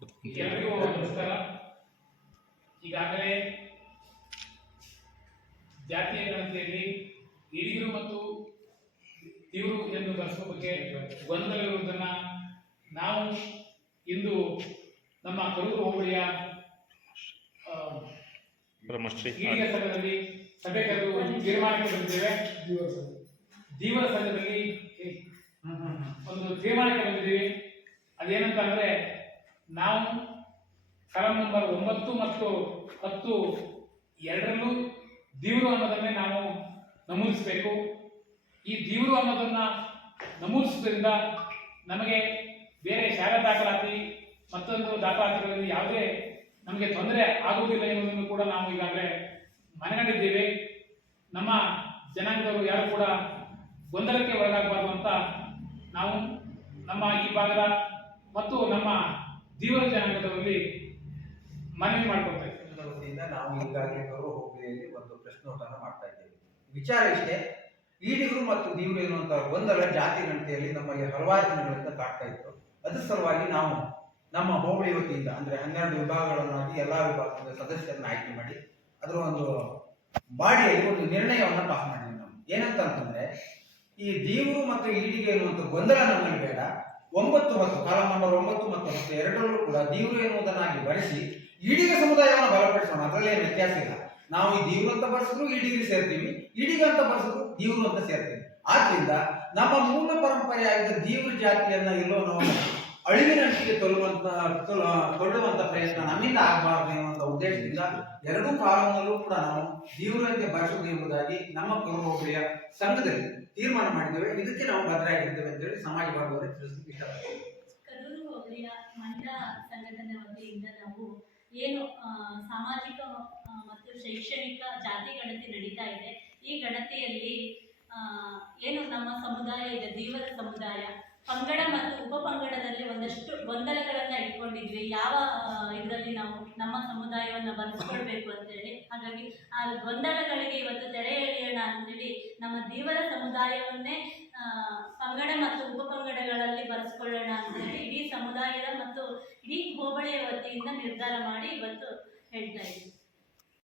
ಎಲ್ಲರಿಗೂ ನಮಸ್ಕಾರ. ಈಗಾಗಲೇ ಜಾತಿಯ ಗಣತಿಯಲ್ಲಿ ಹಿರಿಯರು ಮತ್ತು ಇವರು ಎಂದು ಬರೆಸುವ ಬಗ್ಗೆ ಗೊಂದಲವಿರುವುದನ್ನು ನಾವು ಇಂದು ನಮ್ಮ ಕರೂರು ಹೋಬಳಿಯ ಹಿರಿಯ ಸಂಘದಲ್ಲಿ ಸಭೆ ಕರೆದು ತೀರ್ಮಾನಕ್ಕೆ ಬಂದಿದ್ದೇವೆ. ಜೀವನ ಸಂಘದಲ್ಲಿ ಒಂದು ತೀರ್ಮಾನಕ್ಕೆ ಬಂದಿದ್ದೀವಿ. ಅದೇನಂತ ಅಂದ್ರೆ ನಾವು ಕಲಂ ನಂಬರ್ ಒಂಬತ್ತು ಮತ್ತು ಹತ್ತು ಎರಡರಲ್ಲೂ ದೀವ್ರು ಅನ್ನೋದನ್ನೇ ನಾವು ನಮೂದಿಸಬೇಕು. ಈ ದೇವರು ಅನ್ನೋದನ್ನ ನಮೂದಿಸೋದ್ರಿಂದ ನಮಗೆ ಬೇರೆ ಶಾಲಾ ದಾಖಲಾತಿ ಮತ್ತೊಂದು ದಾಖಲಾತಿಗಳಲ್ಲಿ ಯಾವುದೇ ನಮಗೆ ತೊಂದರೆ ಆಗುವುದಿಲ್ಲ ಎನ್ನುವುದನ್ನು ಕೂಡ ನಾವು ಈಗಾಗಲೇ ಮನಗಂಡಿದ್ದೇವೆ. ನಮ್ಮ ಜನಾಂಗದವರು ಯಾರು ಕೂಡ ಗೊಂದಲಕ್ಕೆ ಒಳಗಾಗಬಾರ್ದು ಅಂತ ನಾವು ನಮ್ಮ ಈ ಭಾಗದ ಮತ್ತು ನಮ್ಮ ದೀವರ ಜನಾಂಗದವರಲ್ಲಿ ಮನವಿ ವತಿಯಿಂದ ನಾವು ಈಗಾಗಲೇ ಕರು ಹೋಬಳಿಯಲ್ಲಿ ಒಂದು ಪ್ರಶ್ನೋತ್ತರ ಮಾಡ್ತಾ ಇದ್ದೇವೆ. ವಿಚಾರ ಇಷ್ಟೇ, ಈಡಿಗರು ಮತ್ತು ದೇವರು ಎನ್ನುವಂತ ಗೊಂದಲ ಜಾತಿ ಗಣತಿಯಲ್ಲಿ ನಮ್ಮಲ್ಲಿ ಹಲವಾರು ದಿನಗಳಿಂದ ಕಾಡ್ತಾ ಇತ್ತು. ಅದ್ರ ಸಲುವಾಗಿ ನಾವು ನಮ್ಮ ಹೋಬಳಿ ವತಿಯಿಂದ, ಅಂದ್ರೆ ಹನ್ನೆರಡು ವಿಭಾಗಗಳನ್ನಾಗಿ ಎಲ್ಲಾ ವಿಭಾಗದ ಸದಸ್ಯರನ್ನ ಆಯ್ಕೆ ಮಾಡಿ, ಅದರ ಒಂದು ಬಾಡಿಯಲ್ಲಿ ಒಂದು ನಿರ್ಣಯವನ್ನು ಪಾಸ್ ಮಾಡಿದ್ವಿ ನಾವು. ಏನಂತ ಅಂತಂದ್ರೆ, ಈ ದೇವರು ಮತ್ತು ಈಡಿಗೆ ಎನ್ನುವಂತ ಗೊಂದಲ ನಮ್ಮಲ್ಲಿ ಬೇಡ. ಒಂಬತ್ತು ಮತ್ತು ನಂಬರ್ ಒಂಬತ್ತು ಮತ್ತು ಹತ್ತು ಎರಡರಲ್ಲೂ ಕೂಡ ದೀವ್ರ ಎನ್ನುವುದನ್ನಾಗಿ ಬಳಸಿ ಈಡಿಗ ಸಮುದಾಯವನ್ನು ಬಲಪಡಿಸೋಣ. ಅದರಲ್ಲಿ ಏನು ವ್ಯತ್ಯಾಸ ಇಲ್ಲ. ನಾವು ಈ ದೀವ್ರ ಅಂತ ಬಳಸಿದ್ರು ಈಡಿಗೆ ಸೇರ್ತೀವಿ, ಈಡಿಗ ಅಂತ ಬಳಸಿದ್ರು ದೀವ್ರು ಅಂತ ಸೇರ್ತೀವಿ. ಆದ್ರಿಂದ ನಮ್ಮ ಮೂಲ ಪರಂಪರೆಯಾಗಿದ್ದ ದೀವ್ರ ಜಾತಿಯನ್ನ ಎಲ್ಲೋ ನಾವು ಅಳಿವಿನಂಟಿಗೆ ತೊಲುವಂತ ತೊಳ್ಳುವಂತ ಪ್ರಯತ್ನ ನಮ್ಮಿಂದ ಆಗಬಾರದು ಉದ್ದೇಶದಿಂದ ಎರಡೂ ಕಾಲಂನಲ್ಲೂ ಕೂಡ ನಾವು ದೇವರಂತೆ ಬಳಸುವುದು ಎಂಬುದಾಗಿ ನಮ್ಮ ಕರು ಸಂಘದಲ್ಲಿ ತೀರ್ಮಾನ ಮಾಡಿದ್ದೇವೆ. ಇದಕ್ಕೆ ನಾವು ಬದ್ಧರಾಗಿರ್ತೇವೆ ಅಂತ ಹೇಳಿ ಸಮಾಜ ಬಾಂಧವರೇ ಹೋಬಳಿಯ ಮಹಿಳಾ ಸಂಘಟನೆ ವತಿಯಿಂದ ನಾವು ಏನು ಸಾಮಾಜಿಕ ಮತ್ತು ಶೈಕ್ಷಣಿಕ ಜಾತಿ ಗಣತಿ ನಡೀತಾ ಇದೆ. ಈ ಗಣತಿಯಲ್ಲಿ ಏನು ನಮ್ಮ ಸಮುದಾಯ ಇದೆ, ದೇವರ ಸಮುದಾಯ ಪಂಗಡ ಮತ್ತು ಉಪಪಂಗಡದಲ್ಲಿ ಒಂದಷ್ಟು ಗೊಂದಲಗಳನ್ನ ಇಟ್ಕೊಂಡಿದ್ವಿ. ಯಾವ ಇದರಲ್ಲಿ ನಾವು ನಮ್ಮ ಸಮುದಾಯವನ್ನು ಬರೆಸ್ಕೊಳ್ಬೇಕು ಅಂತೇಳಿ ಹಾಗಾಗಿ ಆ ಗೊಂದಲಗಳಿಗೆ ಇವತ್ತು ತೆರೆ ಎಳೆಯೋಣ ಅಂತೇಳಿ ನಮ್ಮ ದೇವರ ಸಮುದಾಯವನ್ನೇ ಪಂಗಡ ಮತ್ತು ಉಪಪಂಗಡಗಳಲ್ಲಿ ಬರೆಸ್ಕೊಳ್ಳೋಣ ಅಂತೇಳಿ ಇಡೀ ಸಮುದಾಯದ ಮತ್ತು ಇಡೀ ಹೋಬಳಿಯ ವತಿಯಿಂದ ನಿರ್ಧಾರ ಮಾಡಿ ಇವತ್ತು ಹೇಳ್ತಾ ಇದ್ದೀವಿ.